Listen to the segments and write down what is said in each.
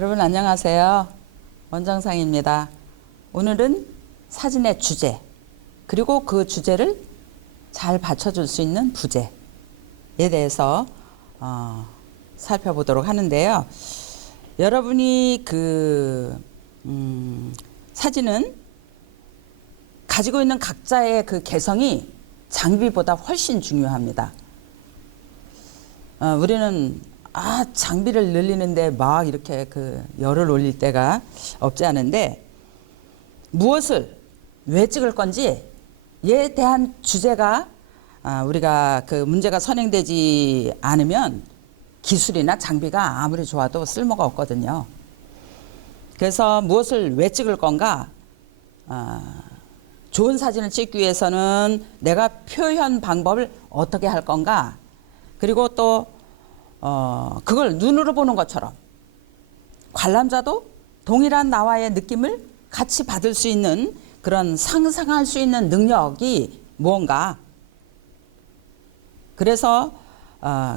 여러분 안녕하세요. 원정상입니다. 오늘은 사진의 주제 그리고 그 주제를 잘 받쳐줄 수 있는 부제에 대해서 살펴보도록 하는데요. 여러분이 사진은 가지고 있는 각자의 그 개성이 장비보다 훨씬 중요합니다. 우리는 장비를 늘리는데 막 이렇게 열을 올릴 때가 없지 않은데, 무엇을 왜 찍을 건지에 대한 주제가 우리가 문제가 선행되지 않으면 기술이나 장비가 아무리 좋아도 쓸모가 없거든요. 그래서 무엇을 왜 찍을 건가, 좋은 사진을 찍기 위해서는 내가 표현 방법을 어떻게 할 건가, 그리고 또 그걸 눈으로 보는 것처럼 관람자도 동일한 나와의 느낌을 같이 받을 수 있는 그런 상상할 수 있는 능력이 무언가. 그래서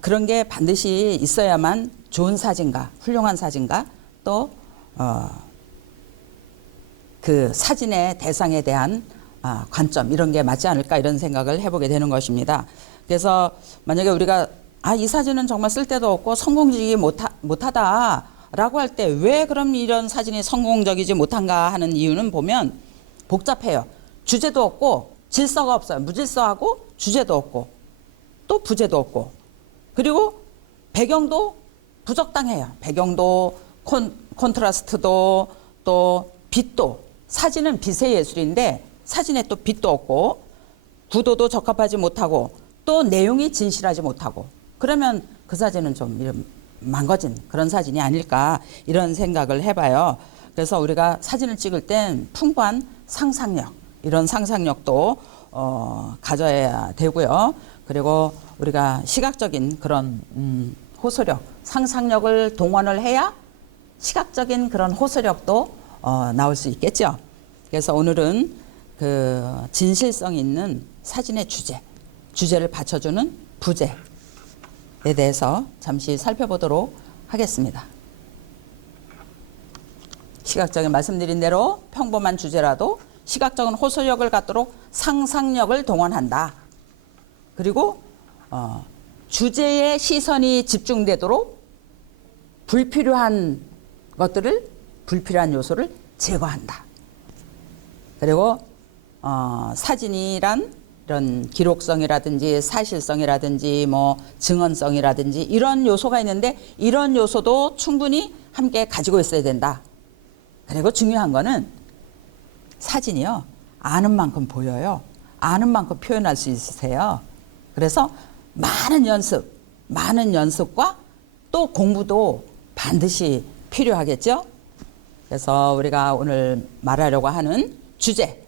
그런 게 반드시 있어야만 좋은 사진가, 훌륭한 사진가, 또 그 사진의 대상에 대한 관점, 이런 게 맞지 않을까, 이런 생각을 해보게 되는 것입니다. 그래서 만약에 우리가 이 사진은 정말 쓸데도 없고 성공적이지 못하다라고 할 때 왜 그럼 이런 사진이 성공적이지 못한가 하는 이유는 보면 복잡해요. 주제도 없고 질서가 없어요. 무질서하고 주제도 없고 또 부제도 없고, 그리고 배경도 부적당해요. 배경도 콘트라스트도 또 빛도, 사진은 빛의 예술인데 사진에 또 빛도 없고 구도도 적합하지 못하고 또 내용이 진실하지 못하고, 그러면 그 사진은 좀 망가진 그런 사진이 아닐까, 이런 생각을 해봐요. 그래서 우리가 사진을 찍을 땐 풍부한 상상력, 이런 상상력도 가져야 되고요. 그리고 우리가 시각적인 그런 호소력, 상상력을 동원을 해야 시각적인 그런 호소력도 나올 수 있겠죠. 그래서 오늘은 그 진실성 있는 사진의 주제를 받쳐주는 부제에 대해서 잠시 살펴보도록 하겠습니다. 시각적인, 말씀드린 대로 평범한 주제라도 시각적인 호소력을 갖도록 상상력을 동원한다. 그리고 주제에 시선이 집중되도록 불필요한 요소를 제거한다. 그리고 사진이란 이런 기록성이라든지 사실성이라든지 증언성이라든지 이런 요소가 있는데, 이런 요소도 충분히 함께 가지고 있어야 된다. 그리고 중요한 거는 사진이요, 아는 만큼 보여요. 아는 만큼 표현할 수 있으세요. 그래서 많은 연습과 또 공부도 반드시 필요하겠죠. 그래서 우리가 오늘 말하려고 하는 주제,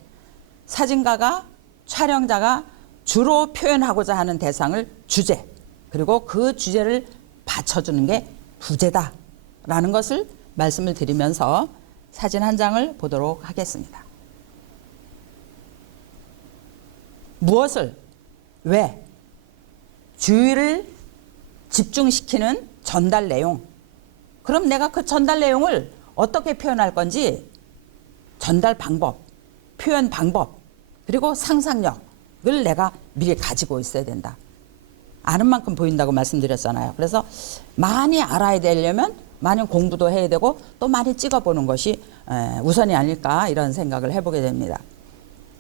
사진가가, 촬영자가 주로 표현하고자 하는 대상을 주제, 그리고 그 주제를 받쳐주는 게 부제다라는 것을 말씀을 드리면서 사진 한 장을 보도록 하겠습니다. 무엇을, 왜, 주의를 집중시키는 전달 내용. 그럼 내가 그 전달 내용을 어떻게 표현할 건지, 전달 방법, 표현 방법, 그리고 상상력을 내가 미리 가지고 있어야 된다. 아는 만큼 보인다고 말씀드렸잖아요. 그래서 많이 알아야 되려면 많은 공부도 해야 되고 또 많이 찍어보는 것이 우선이 아닐까, 이런 생각을 해보게 됩니다.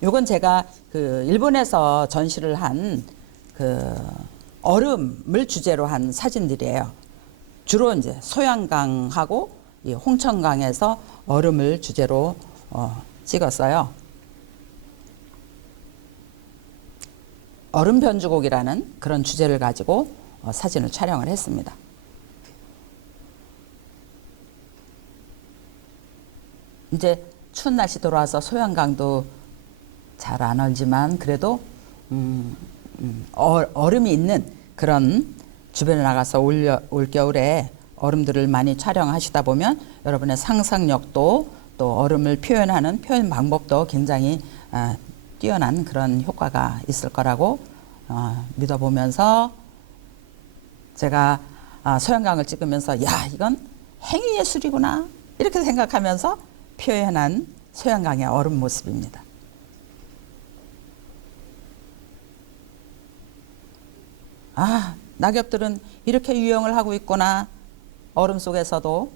이건 제가 일본에서 전시를 한 얼음을 주제로 한 사진들이에요. 주로 이제 소양강하고 이 홍천강에서 얼음을 주제로 찍었어요. 얼음 변주곡이라는 그런 주제를 가지고 사진을 촬영을 했습니다. 이제 추운 날씨 돌아와서 소양강도 잘 안 얼지만 그래도 얼음이 있는 그런 주변에 나가서 올겨울에 얼음들을 많이 촬영하시다 보면 여러분의 상상력도 또 얼음을 표현하는 표현 방법도 굉장히 뛰어난 그런 효과가 있을 거라고 믿어보면서 제가 소양강을 찍으면서 이건 행위예술이구나 이렇게 생각하면서 표현한 소양강의 얼음 모습입니다. 아, 낙엽들은 이렇게 유형을 하고 있구나. 얼음 속에서도.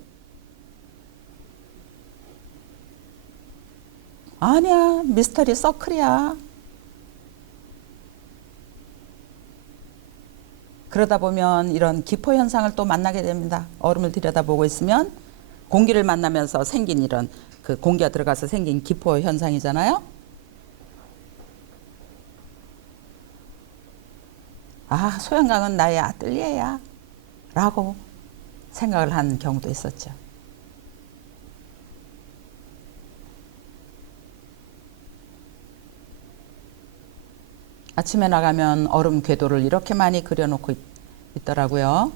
아니야, 미스터리 서클이야. 그러다 보면 이런 기포 현상을 또 만나게 됩니다. 얼음을 들여다보고 있으면 공기를 만나면서 생긴 이런 그 공기가 들어가서 생긴 기포 현상이잖아요. 아, 소양강은 나의 아뜰리에야 라고 생각을 한 경우도 있었죠. 아침에 나가면 얼음 궤도를 이렇게 많이 그려놓고 있더라고요.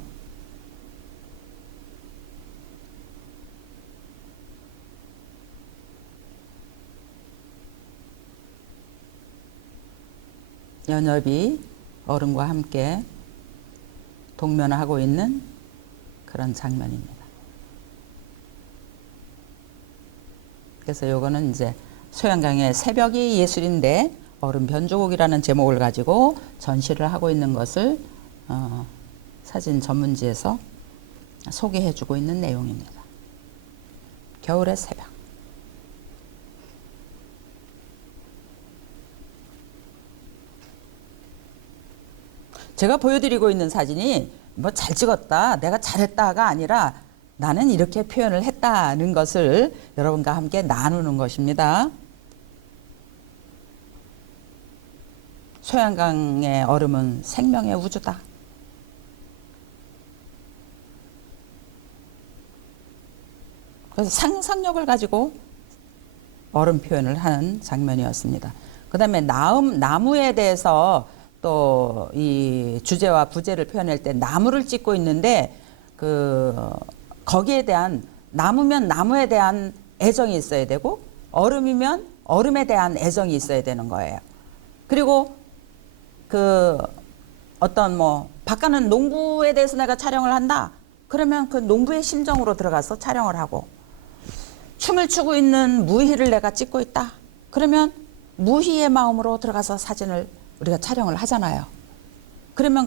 연엽이 얼음과 함께 동면하고 있는 그런 장면입니다. 그래서 요거는 이제 소양강의 새벽이 예술인데 얼음 변주곡이라는 제목을 가지고 전시를 하고 있는 것을 사진 전문지에서 소개해주고 있는 내용입니다. 겨울의 새벽. 제가 보여드리고 있는 사진이 뭐 잘 찍었다, 내가 잘했다가 아니라 나는 이렇게 표현을 했다는 것을 여러분과 함께 나누는 것입니다. 소양강의 얼음은 생명의 우주다. 그래서 상상력을 가지고 얼음 표현을 하는 장면이었습니다. 그 다음에 나무에 대해서 또 이 주제와 부제를 표현할 때 나무를 찍고 있는데 거기에 대한 나무면 나무에 대한 애정이 있어야 되고 얼음이면 얼음에 대한 애정이 있어야 되는 거예요. 그리고 어떤 바깥은 농부에 대해서 내가 촬영을 한다. 그러면 그 농부의 심정으로 들어가서 촬영을 하고 춤을 추고 있는 무희를 내가 찍고 있다. 그러면 무희의 마음으로 들어가서 사진을 우리가 촬영을 하잖아요. 그러면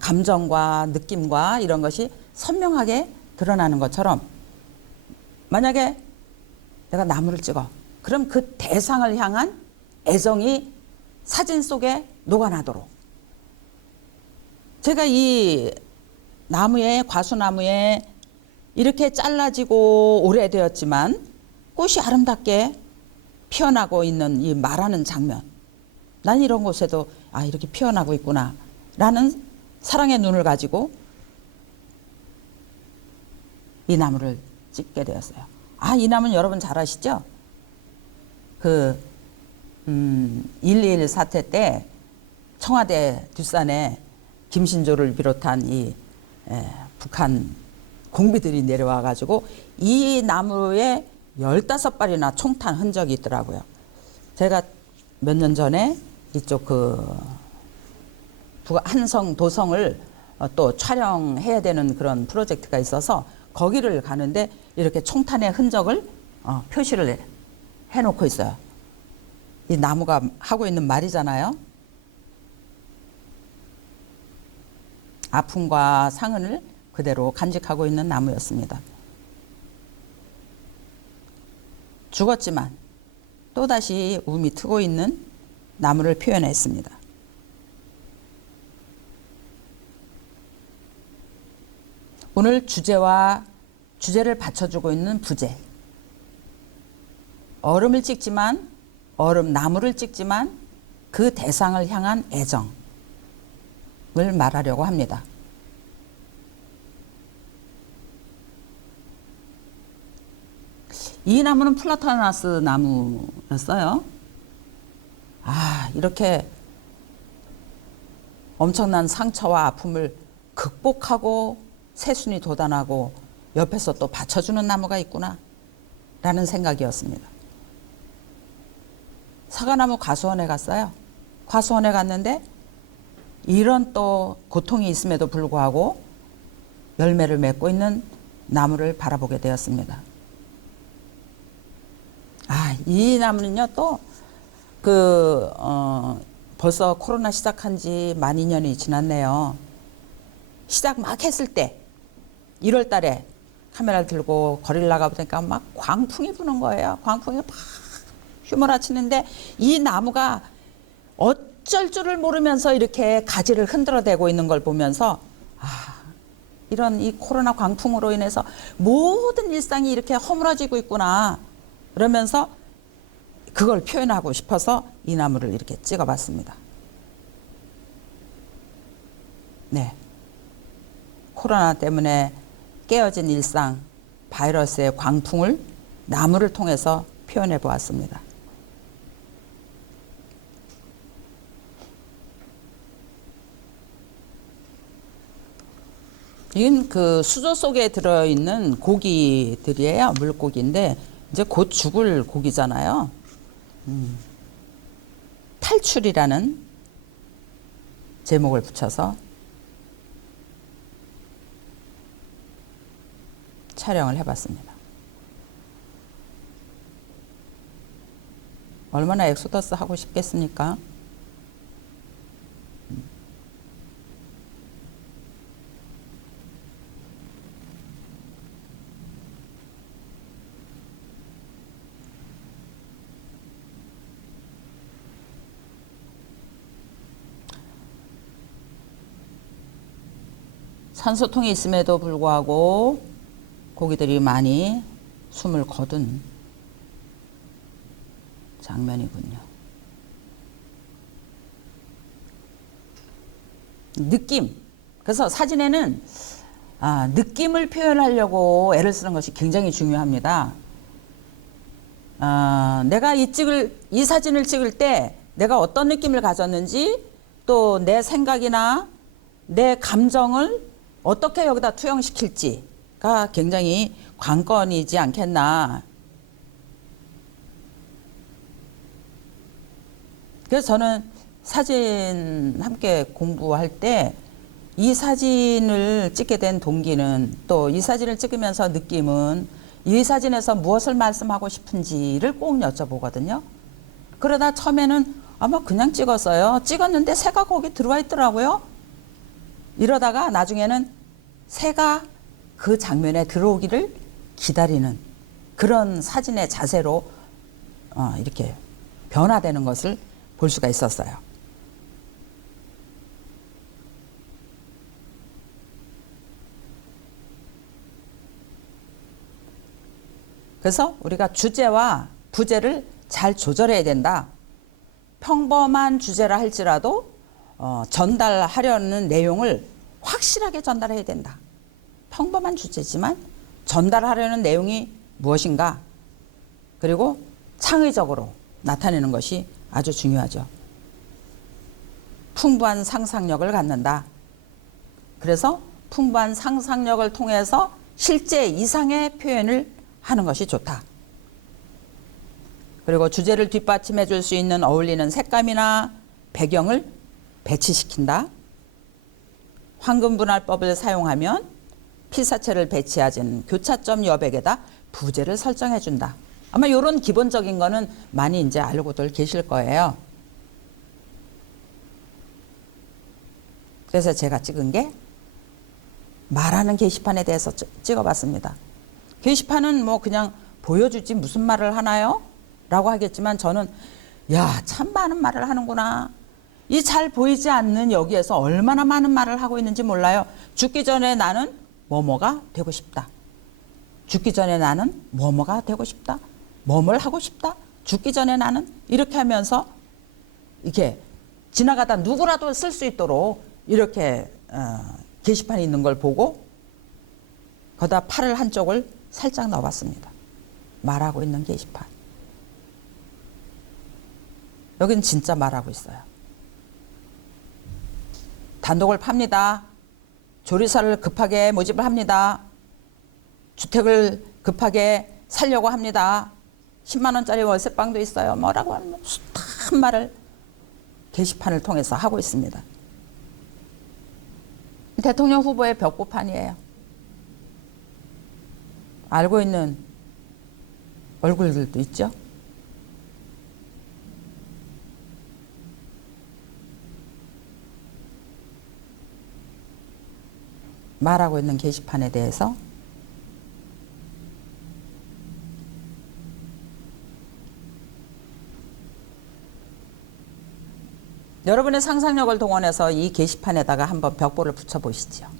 감정과 느낌과 이런 것이 선명하게 드러나는 것처럼 만약에 내가 나무를 찍어. 그럼 그 대상을 향한 애정이 사진 속에 녹아나도록. 제가 이 과수나무에 이렇게 잘라지고 오래되었지만 꽃이 아름답게 피어나고 있는 이 말하는 장면. 난 이런 곳에도 이렇게 피어나고 있구나 라는 사랑의 눈을 가지고 이 나무를 찍게 되었어요. 이 나무는 여러분 잘 아시죠? 1.21 사태 때 청와대 뒷산에 김신조를 비롯한 이 북한 공비들이 내려와 가지고 이 나무에 15발이나 총탄 흔적이 있더라고요. 제가 몇 년 전에 이쪽 한성 도성을 또 촬영해야 되는 그런 프로젝트가 있어서 거기를 가는데 이렇게 총탄의 흔적을 표시를 해놓고 있어요. 이 나무가 하고 있는 말이잖아요. 아픔과 상흔을 그대로 간직하고 있는 나무였습니다. 죽었지만 또다시 움이 트고 있는 나무를 표현했습니다. 오늘 주제를 받쳐주고 있는 부제. 얼음을 찍지만 나무를 찍지만 그 대상을 향한 애정을 말하려고 합니다. 이 나무는 플라타나스 나무였어요. 이렇게 엄청난 상처와 아픔을 극복하고 새순이 돋아나고 옆에서 또 받쳐주는 나무가 있구나 라는 생각이었습니다. 사과나무 과수원에 갔어요. 과수원에 갔는데 이런 또 고통이 있음에도 불구하고 열매를 맺고 있는 나무를 바라보게 되었습니다. 이 나무는요, 또 벌써 코로나 시작한 지 만 2년이 지났네요. 시작 막 했을 때 1월 달에 카메라를 들고 거리를 나가보니까 막 광풍이 부는 거예요. 광풍이 막 휘몰아치는데 이 나무가 어쩔 줄을 모르면서 이렇게 가지를 흔들어대고 있는 걸 보면서 이런 이 코로나 광풍으로 인해서 모든 일상이 이렇게 허물어지고 있구나. 그러면서 그걸 표현하고 싶어서 이 나무를 이렇게 찍어봤습니다. 네. 코로나 때문에 깨어진 일상, 바이러스의 광풍을 나무를 통해서 표현해 보았습니다. 이건 그 수조 속에 들어있는 고기들이에요. 물고기인데 이제 곧 죽을 고기잖아요. 탈출이라는 제목을 붙여서 촬영을 해봤습니다. 얼마나 엑소더스 하고 싶겠습니까? 산소통이 있음에도 불구하고 고기들이 많이 숨을 거둔 장면이군요. 느낌. 그래서 사진에는 느낌을 표현하려고 애를 쓰는 것이 굉장히 중요합니다. 내가 이 사진을 찍을 때 내가 어떤 느낌을 가졌는지 또 내 생각이나 내 감정을 어떻게 여기다 투영시킬지가 굉장히 관건이지 않겠나. 그래서 저는 사진 함께 공부할 때 이 사진을 찍게 된 동기는 또 이 사진을 찍으면서 느낌은 이 사진에서 무엇을 말씀하고 싶은지를 꼭 여쭤보거든요. 그러다 처음에는 아마 그냥 찍었어요. 찍었는데 새가 거기 들어와 있더라고요. 이러다가 나중에는 새가 그 장면에 들어오기를 기다리는 그런 사진의 자세로 이렇게 변화되는 것을 볼 수가 있었어요. 그래서 우리가 주제와 부제를 잘 조절해야 된다. 평범한 주제라 할지라도 전달하려는 내용을 확실하게 전달해야 된다. 평범한 주제지만 전달하려는 내용이 무엇인가, 그리고 창의적으로 나타내는 것이 아주 중요하죠. 풍부한 상상력을 갖는다. 그래서 풍부한 상상력을 통해서 실제 이상의 표현을 하는 것이 좋다. 그리고 주제를 뒷받침해 줄 수 있는 어울리는 색감이나 배경을 배치시킨다. 황금분할법을 사용하면 피사체를 배치하진 교차점 여백에다 부제를 설정해 준다. 아마 이런 기본적인 거는 많이 이제 알고들 계실 거예요. 그래서 제가 찍은 게 말하는 게시판에 대해서 찍어봤습니다. 게시판은 뭐 그냥 보여주지 무슨 말을 하나요? 라고 하겠지만 저는 참 많은 말을 하는구나. 이 잘 보이지 않는 여기에서 얼마나 많은 말을 하고 있는지 몰라요. 죽기 전에 나는 뭐뭐가 되고 싶다. 죽기 전에 나는 뭐뭐가 되고 싶다. 뭐뭘 하고 싶다. 죽기 전에 나는 이렇게 하면서 이렇게 지나가다 누구라도 쓸 수 있도록 이렇게 게시판이 있는 걸 보고 거기다 팔을 한쪽을 살짝 넣어봤습니다. 말하고 있는 게시판. 여긴 진짜 말하고 있어요. 단독을 팝니다. 조리사를 급하게 모집을 합니다. 주택을 급하게 살려고 합니다. 10만 원짜리 월세방도 있어요. 뭐라고 하는 숱한 말을 게시판을 통해서 하고 있습니다. 대통령 후보의 벽보판이에요. 알고 있는 얼굴들도 있죠. 말하고 있는 게시판에 대해서 여러분의 상상력을 동원해서 이 게시판에다가 한번 벽보를 붙여보시죠.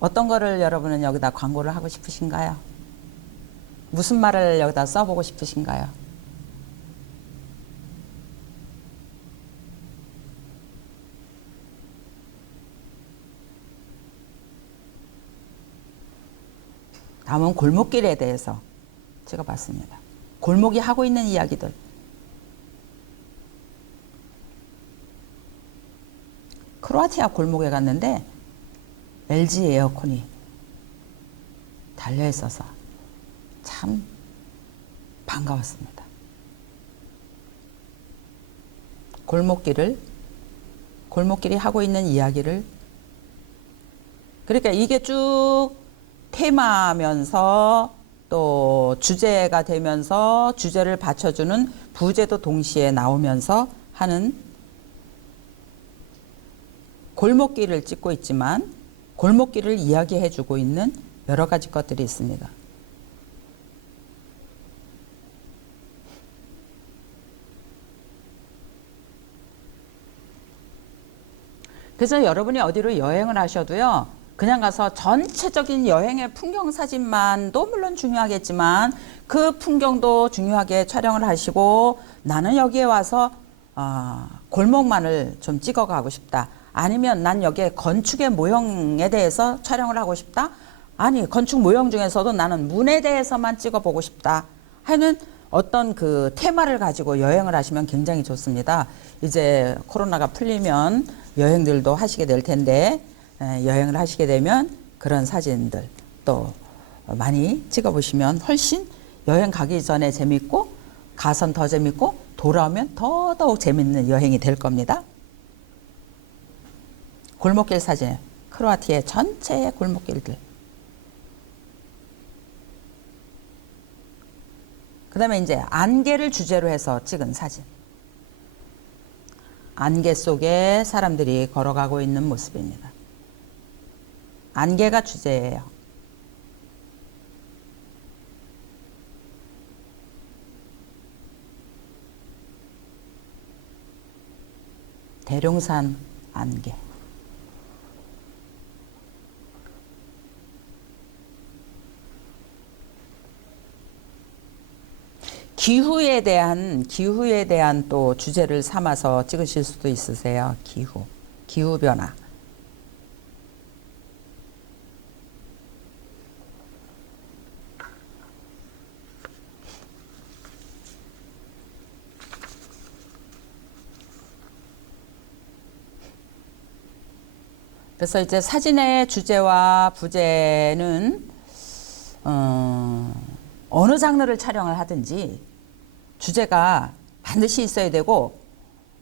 어떤 거를 여러분은 여기다 광고를 하고 싶으신가요? 무슨 말을 여기다 써보고 싶으신가요? 다음은 골목길에 대해서 찍어봤습니다. 골목이 하고 있는 이야기들. 크로아티아 골목에 갔는데 LG 에어컨이 달려있어서 참 반가웠습니다. 골목길이 하고 있는 이야기를, 그러니까 이게 쭉 테마면서 또 주제가 되면서 주제를 받쳐주는 부제도 동시에 나오면서 하는 골목길을 찍고 있지만 골목길을 이야기해주고 있는 여러 가지 것들이 있습니다. 그래서 여러분이 어디로 여행을 하셔도요, 그냥 가서 전체적인 여행의 풍경 사진만도 물론 중요하겠지만 그 풍경도 중요하게 촬영을 하시고, 나는 여기에 와서 골목만을 좀 찍어가고 싶다. 아니면 난 여기에 건축의 모형에 대해서 촬영을 하고 싶다. 아니, 건축 모형 중에서도 나는 문에 대해서만 찍어보고 싶다 하는 어떤 그 테마를 가지고 여행을 하시면 굉장히 좋습니다. 이제 코로나가 풀리면 여행들도 하시게 될 텐데, 여행을 하시게 되면 그런 사진들 또 많이 찍어보시면 훨씬 여행 가기 전에 재밌고, 가선 더 재밌고, 돌아오면 더더욱 재밌는 여행이 될 겁니다. 골목길 사진, 크로아티아 전체의 골목길들. 그 다음에 이제 안개를 주제로 해서 찍은 사진. 안개 속에 사람들이 걸어가고 있는 모습입니다. 안개가 주제예요. 대룡산 안개. 기후에 대한 또 주제를 삼아서 찍으실 수도 있으세요. 기후 변화. 그래서 이제 사진의 주제와 부제는 어느 장르를 촬영을 하든지 주제가 반드시 있어야 되고,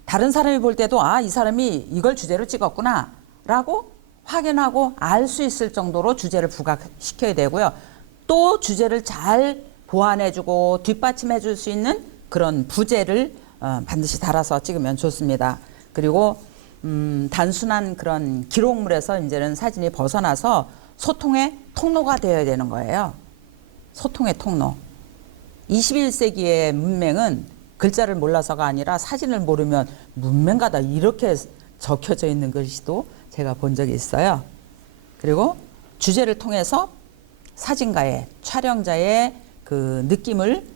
다른 사람이 볼 때도 이 사람이 이걸 주제로 찍었구나 라고 확인하고 알 수 있을 정도로 주제를 부각시켜야 되고요. 또 주제를 잘 보완해주고 뒷받침해 줄 수 있는 그런 부제를 반드시 달아서 찍으면 좋습니다. 그리고 단순한 그런 기록물에서 이제는 사진이 벗어나서 소통의 통로가 되어야 되는 거예요. 소통의 통로. 21세기의 문맹은 글자를 몰라서가 아니라 사진을 모르면 문맹가다 이렇게 적혀져 있는 글씨도 제가 본 적이 있어요. 그리고 주제를 통해서 사진가의, 촬영자의 그 느낌을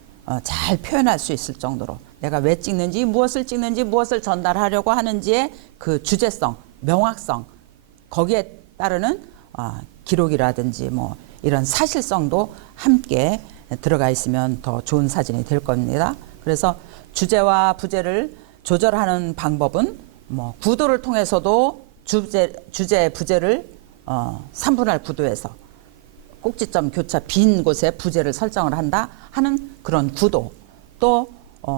잘 표현할 수 있을 정도로, 내가 왜 찍는지, 무엇을 찍는지, 무엇을 전달하려고 하는지의 그 주제성, 명확성, 거기에 따르는 기록이라든지 뭐 이런 사실성도 함께 들어가 있으면 더 좋은 사진이 될 겁니다. 그래서 주제와 부제를 조절하는 방법은 뭐 구도를 통해서도 주제, 부제를 3분할 구도에서 꼭지점 교차 빈 곳에 부제를 설정을 한다 하는 그런 구도, 또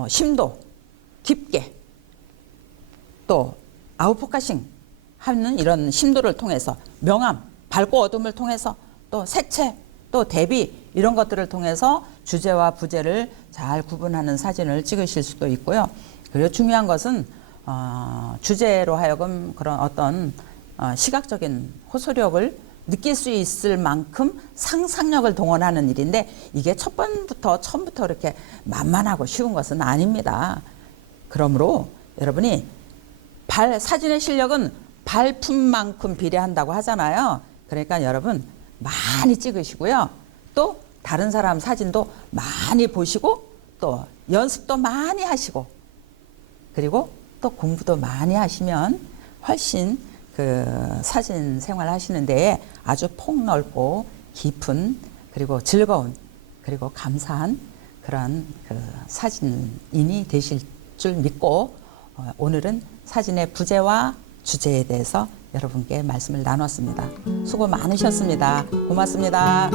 심도 깊게, 또 아웃포커싱 하는 이런 심도를 통해서 명암, 밝고 어둠을 통해서 또 색채, 또 대비 이런 것들을 통해서 주제와 부제를 잘 구분하는 사진을 찍으실 수도 있고요. 그리고 중요한 것은 주제로 하여금 그런 어떤 시각적인 호소력을 느낄 수 있을 만큼 상상력을 동원하는 일인데 이게 처음부터 이렇게 만만하고 쉬운 것은 아닙니다. 그러므로 여러분이 사진의 실력은 발품만큼 비례한다고 하잖아요. 그러니까 여러분 많이 찍으시고요. 또 다른 사람 사진도 많이 보시고 또 연습도 많이 하시고 그리고 또 공부도 많이 하시면 훨씬 그 사진 생활 하시는 데에 아주 폭넓고 깊은 그리고 즐거운 그리고 감사한 그런 그 사진인이 되실 줄 믿고 오늘은 사진의 부제와 주제에 대해서 여러분께 말씀을 나눴습니다. 수고 많으셨습니다. 고맙습니다.